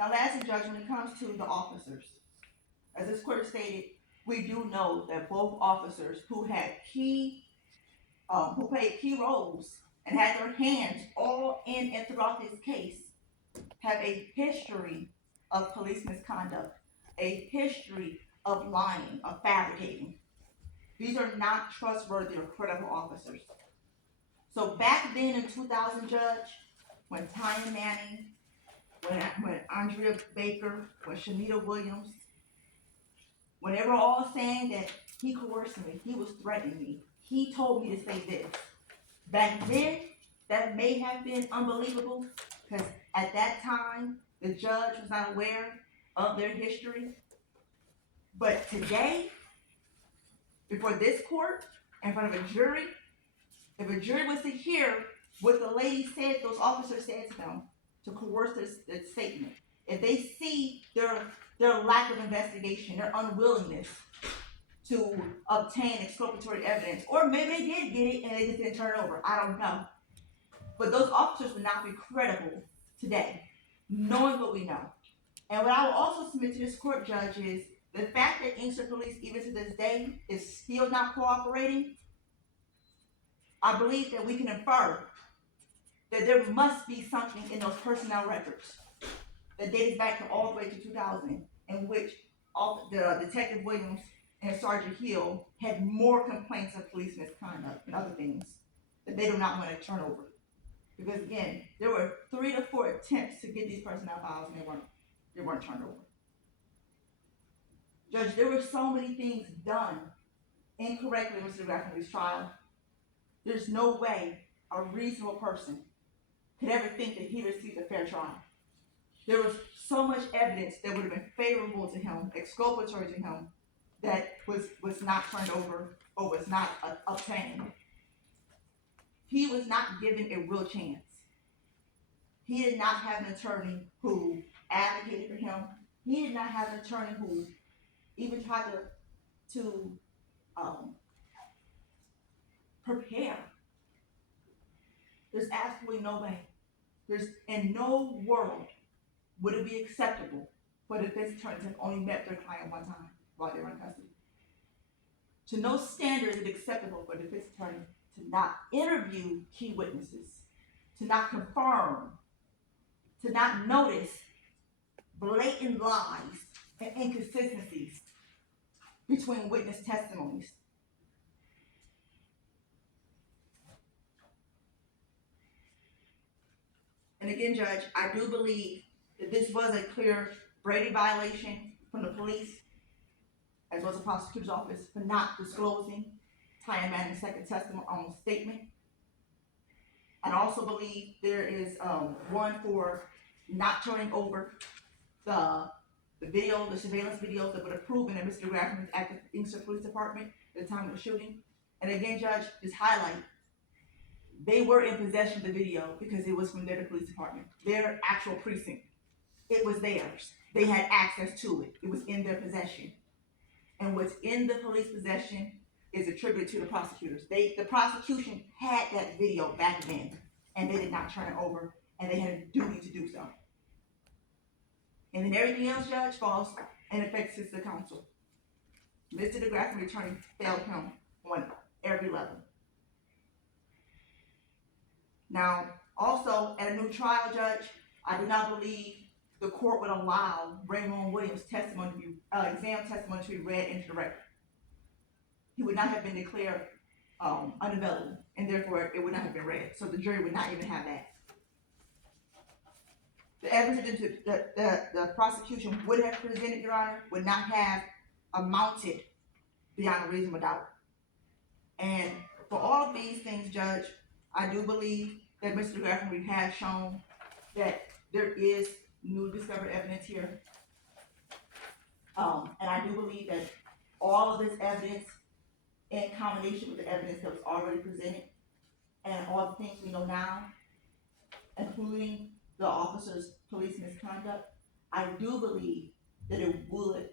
Now, lastly, Judge, when it comes to the officers, as this court stated, we do know that both officers who played key roles and had their hands all in and throughout this case have a history of police misconduct, a history of lying, of fabricating. These are not trustworthy or credible officers. So back then in 2000, Judge, when Tanya Manning, when Andrea Baker, when Shanita Williams, when they were all saying that he coerced me, he was threatening me, he told me to say this. Back then, that may have been unbelievable because at that time, the judge was not aware of their history. But today, before this court, in front of a jury, if a jury was to hear what the lady said, those officers said to them to coerce this statement, if they see their lack of investigation, their unwillingness to obtain exculpatory evidence, or maybe they did get it and they just didn't turn it over, I don't know. But those officers would not be credible today, knowing what we know. And what I will also submit to this court, Judge, is the fact that Inkster Police, even to this day, is still not cooperating. I believe that we can infer that there must be something in those personnel records that dates back to all the way to 2000, in which the Detective Williams and Sergeant Hill had more complaints of police misconduct and other things that they do not want to turn over. Because again, there were 3 to 4 attempts to get these personnel files and they weren't turned over. Judge, there were so many things done incorrectly in Mr. Graffenried's trial. There's no way a reasonable person could ever think that he received a fair trial. There was so much evidence that would have been favorable to him, exculpatory to him, that was not turned over or was not obtained. He was not given a real chance. He did not have an attorney who advocated for him. He did not have an attorney who even tried to prepare. There's absolutely no way. There's in no world would it be acceptable for the defense attorneys to have only met their client one time while they were in custody. To no standard is it acceptable for a defense attorney to not interview key witnesses, to not confirm, to not notice blatant lies and inconsistencies between witness testimonies. And again, Judge, I do believe that this was a clear Brady violation from the police, as well as the prosecutor's office, for not disclosing Tanya Manning's second testimony statement. I also believe there is one for not turning over the video, the surveillance videos that would have proven that Mr. Graffenried was at the Inkster Police Department at the time of the shooting. And again, Judge, just highlight, they were in possession of the video because it was from their police department, their actual precinct. It was theirs. They had access to it. It was in their possession. And what's in the police possession is attributed to the prosecutors. The prosecution had that video back then, and they did not turn it over, and they had a duty to do so. And then everything else, Judge, falls and affects the counsel. Mr. Graffenried attorney failed him on every level. Now, also, at a new trial, Judge, I do not believe the court would allow Raymond Williams' testimony to be, exam testimony to be read into the record. He would not have been declared unavailable, and therefore it would not have been read. So the jury would not even have that. The evidence that the prosecution would have presented, Your Honor, would not have amounted beyond a reasonable doubt. And for all of these things, Judge, I do believe that Mr. Graffenried has shown that there is new discovered evidence here. And I do believe that all of this evidence, in combination with the evidence that was already presented, and all the things we know now, including the officer's police misconduct, I do believe that it would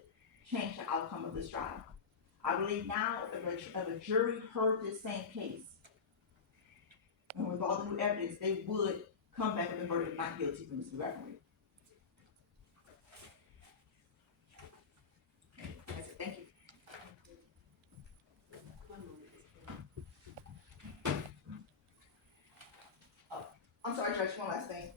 change the outcome of this trial. I believe now, if a jury heard this same case, and with all the new evidence, they would come back with a verdict of not guilty for Mr. Graffenried. sorry, Judge, one last thing.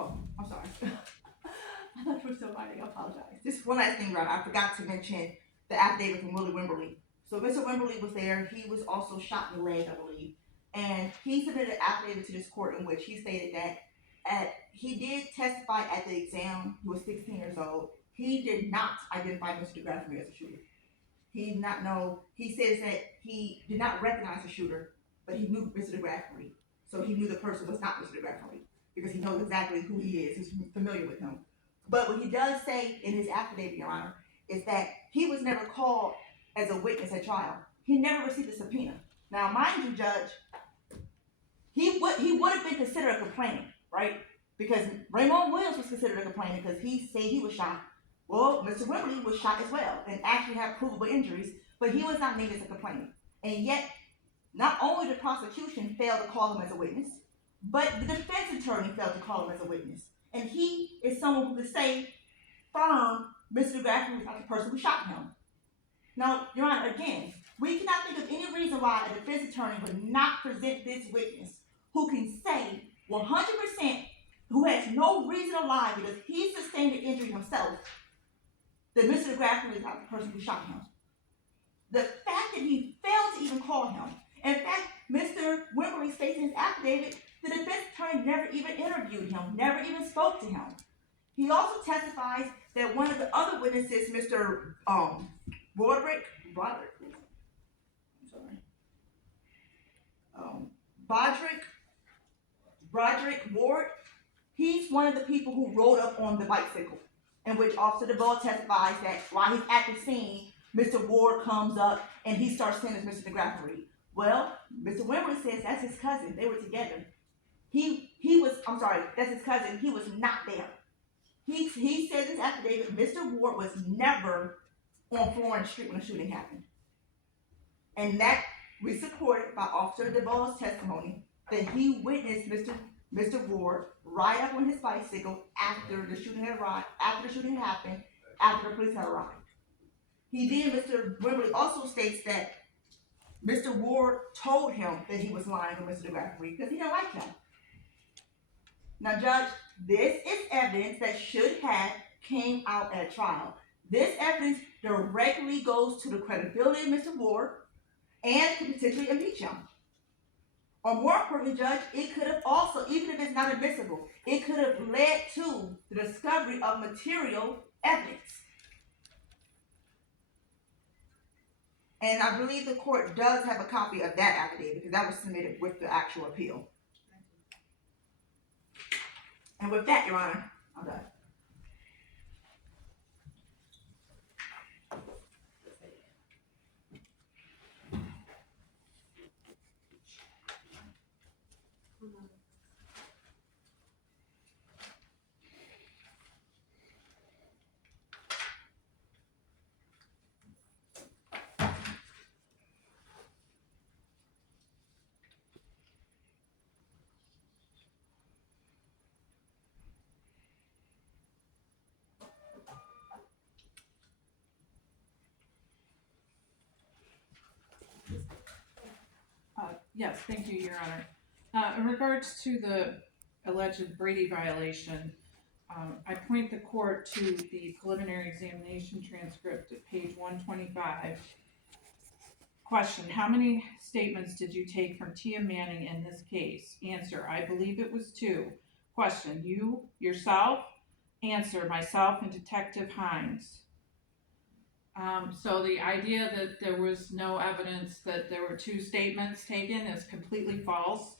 Oh, I'm sorry. I thought you were still writing. I apologize. Just one last thing, Ron. I forgot to mention the affidavit from Willie Wimberly. So Mr. Wimberly was there. He was also shot in the leg, I believe. And he submitted an affidavit to this court in which he stated that he did testify at the exam. He was 16 years old. He did not identify Mr. DeGraffenreidt as a shooter. He did not know. He says that he did not recognize the shooter, but he knew Mr. DeGraffenreidt. So he knew the person was not Mr. DeGraffenreidt because he knows exactly who he is. He's familiar with him. But what he does say in his affidavit, Your Honor, is that he was never called as a witness at trial. He never received a subpoena. Now, mind you, Judge, he would have been considered a complainant, right? Because Raymond Williams was considered a complainant because he said he was shot. Well, Mr. Wimberly was shot as well and actually had provable injuries, but he was not named as a complainant. And yet, not only the prosecution failed to call him as a witness, but the defense attorney failed to call him as a witness. And he is someone who could say, firm, Mr. DeGraffenreidt was not the person who shot him. Now, Your Honor, again, we cannot think of any reason why a defense attorney would not present this witness who can say 100%, who has no reason to lie because he sustained the injury himself, that Mr. DeGraffenreidt is not the person who shot him. The fact that he failed to even call him, in fact, Mr. Wimberly states in his affidavit, the defense attorney never even interviewed him, never even spoke to him. He also testifies that one of the other witnesses, Mr. Broderick Ward, he's one of the people who rode up on the bicycle, in which Officer DeVault testifies that while he's at the scene, Mr. Ward comes up and he starts saying it's Mr. DeGraffenreidt. Well, Mr. Wimberly says that's his cousin. They were together. That's his cousin. He was not there. He says in his affidavit, Mr. Ward was never on Florence Street when the shooting happened. And that we supported by Officer DeVault's testimony that he witnessed Mr. Ward ride up on his bicycle after the shooting had happened, after the police had arrived. Mr. Wimberly also states that Mr. Ward told him that he was lying to Mr. DeGraffenreidt because he didn't like him. Now, Judge, this is evidence that should have came out at trial. This evidence directly goes to the credibility of Mr. Ward and could potentially impeach him. Or more importantly, Judge, it could have also, even if it's not admissible, it could have led to the discovery of material evidence. And I believe the court does have a copy of that affidavit because that was submitted with the actual appeal. And with that, Your Honor, I'm done. Yes, thank you, Your Honor. In regards to the alleged Brady violation, I point the court to the preliminary examination transcript at page 125. Question, how many statements did you take from Tia Manning in this case? Answer, I believe it was 2. Question, you, yourself? Answer, myself and Detective Hines. So the idea that there was no evidence that there were 2 statements taken is completely false.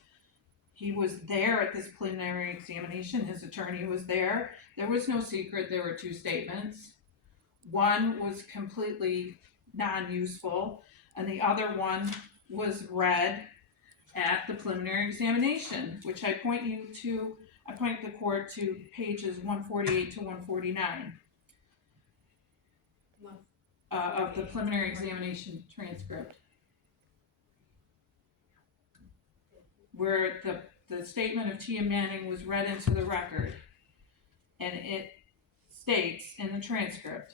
He was there at this preliminary examination. His attorney was there. There was no secret there were 2 statements. One was completely non-useful, and the other one was read at the preliminary examination, which I point the court to pages 148 to 149 of the preliminary examination transcript, where the statement of Tia Manning was read into the record, and it states in the transcript,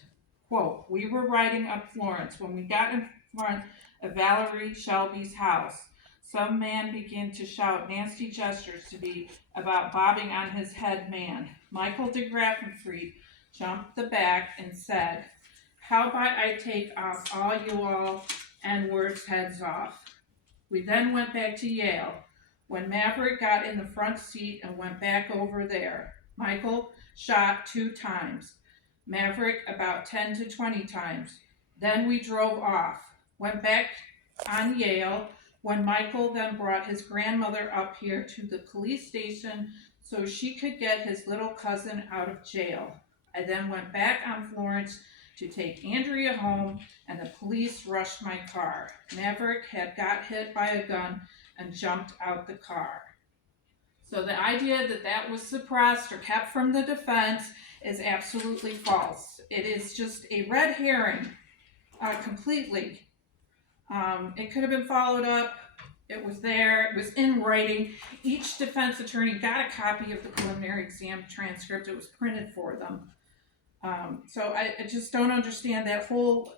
quote, we were riding up Florence. When we got in front of Valerie Shelby's house, some man began to shout nasty gestures to me about bobbing on his head man. Michael de Graffenfried jumped the back and said, how about I take off all you all N-words heads off? We then went back to Yale. When Maverick got in the front seat and went back over there, Michael shot 2 times. Maverick about 10 to 20 times. Then we drove off, went back on Yale, when Michael then brought his grandmother up here to the police station so she could get his little cousin out of jail. I then went back on Florence to take Andrea home, and the police rushed my car. Maverick had got hit by a gun and jumped out the car. So the idea that that was suppressed or kept from the defense is absolutely false. It is just a red herring, completely. It could have been followed up. It was there. It was in writing. Each defense attorney got a copy of the preliminary exam transcript. It was printed for them. So I just don't understand that whole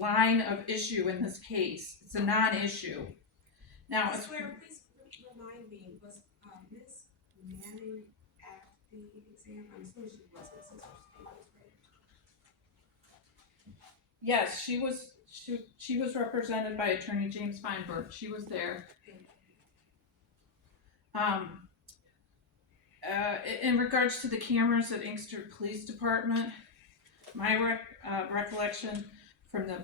line of issue in this case. It's a non-issue. Now, I swear, please remind me, was Miss Manning at the exam? I'm assuming she wasn't since her statement was read. yes, she was represented by Attorney James Feinberg. She was there. In regards to the cameras at Inkster Police Department, my recollection from the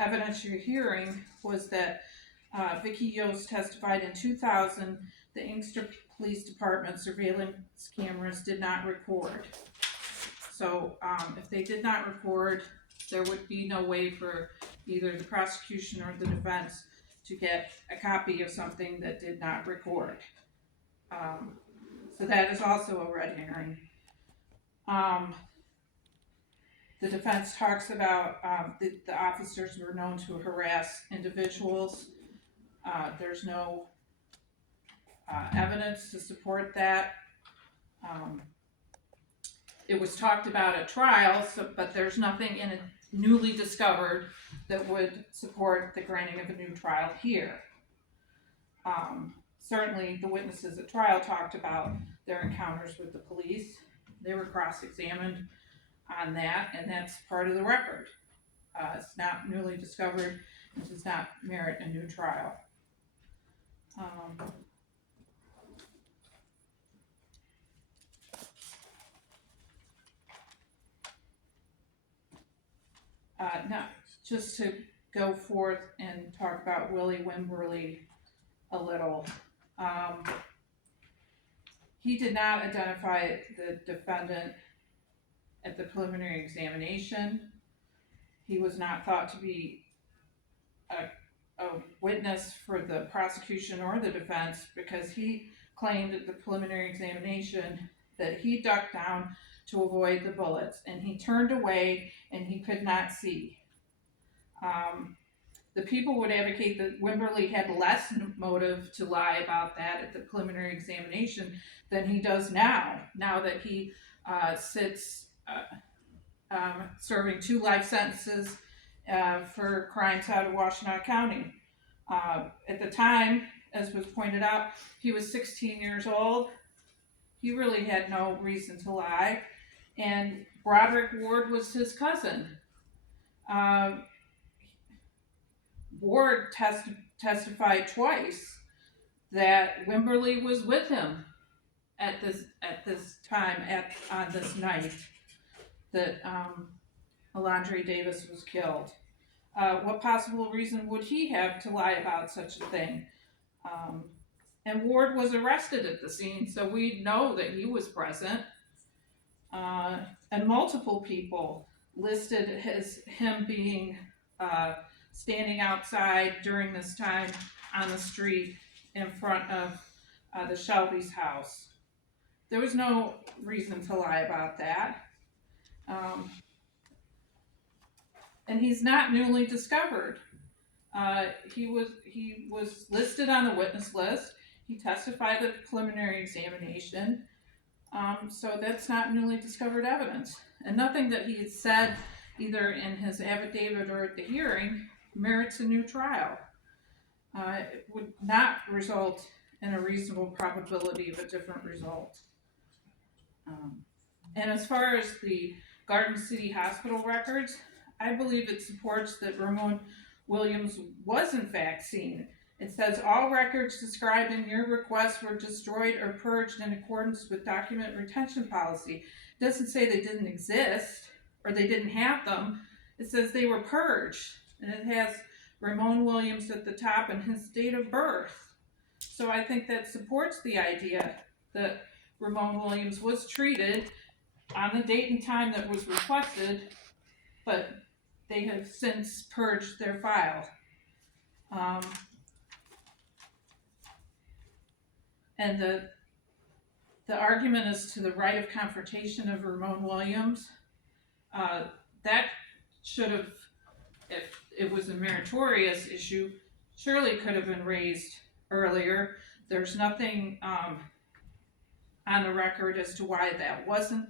evidentiary hearing was that Vicki Yost testified in 2000 the Inkster Police Department surveillance cameras did not record. So if they did not record, there would be no way for either the prosecution or the defense to get a copy of something that did not record. So that is also a red herring. The defense talks about the officers were known to harass individuals. There's no evidence to support that. It was talked about at trial, but there's nothing in a newly discovered that would support the granting of a new trial here. Certainly the witnesses at trial talked about their encounters with the police. They were cross-examined on that, and that's part of the record. It's not newly discovered. It does not merit a new trial. Now, just to go forth and talk about Willie Wimberly a little. He did not identify the defendant at the preliminary examination. He was not thought to be a witness for the prosecution or the defense because he claimed at the preliminary examination that he ducked down to avoid the bullets, and he turned away and he could not see. The people would advocate that Wimberly had less motive to lie about that at the preliminary examination than he does now that he sits serving 2 life sentences for crimes out of Washtenaw County. At the time, as was pointed out, he was 16 years old. He really had no reason to lie. And Broderick Ward was his cousin. Ward testified twice that Wimberly was with him at this time on this night that Alondre Davis was killed. What possible reason would he have to lie about such a thing? And Ward was arrested at the scene, so we know that he was present. And multiple people listed him being standing outside during this time on the street in front of the Shelby's house. There was no reason to lie about that. And he's not newly discovered. He was listed on the witness list. He testified at the preliminary examination. So that's not newly discovered evidence. And nothing that he had said, either in his affidavit or at the hearing, merits a new trial. It would not result in a reasonable probability of a different result. And as far as the Garden City Hospital records, I believe it supports that Ramon Williams was in fact seen. It says all records described in your request were destroyed or purged in accordance with document retention policy. It doesn't say they didn't exist or they didn't have them. It says they were purged, and it has Ramon Williams at the top and his date of birth. So I think that supports the idea that Ramon Williams was treated on the date and time that was requested, but they have since purged their file. And the argument as to the right of confrontation of Ramon Williams, that should have, if it was a meritorious issue, surely could have been raised earlier. There's nothing on the record as to why that wasn't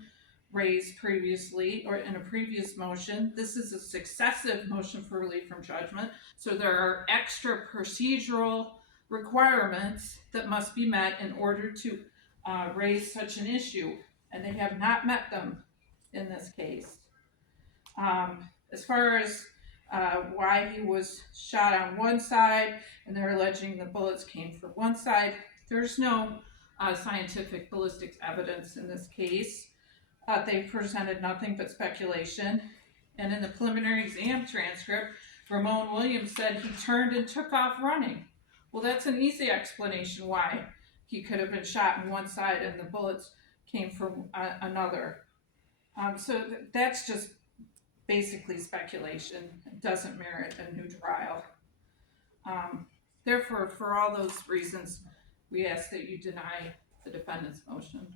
raised previously or in a previous motion. This is a successive motion for relief from judgment, so there are extra procedural requirements that must be met in order to raise such an issue, and they have not met them in this case. As far as why he was shot on one side, and they're alleging the bullets came from one side, there's no scientific ballistics evidence in this case. They presented nothing but speculation, and in the preliminary exam transcript, Ramon Williams said he turned and took off running. Well, that's an easy explanation why he could have been shot on one side and the bullets came from another. So that's just basically speculation. It doesn't merit a new trial. Therefore, for all those reasons, we ask that you deny the defendant's motion.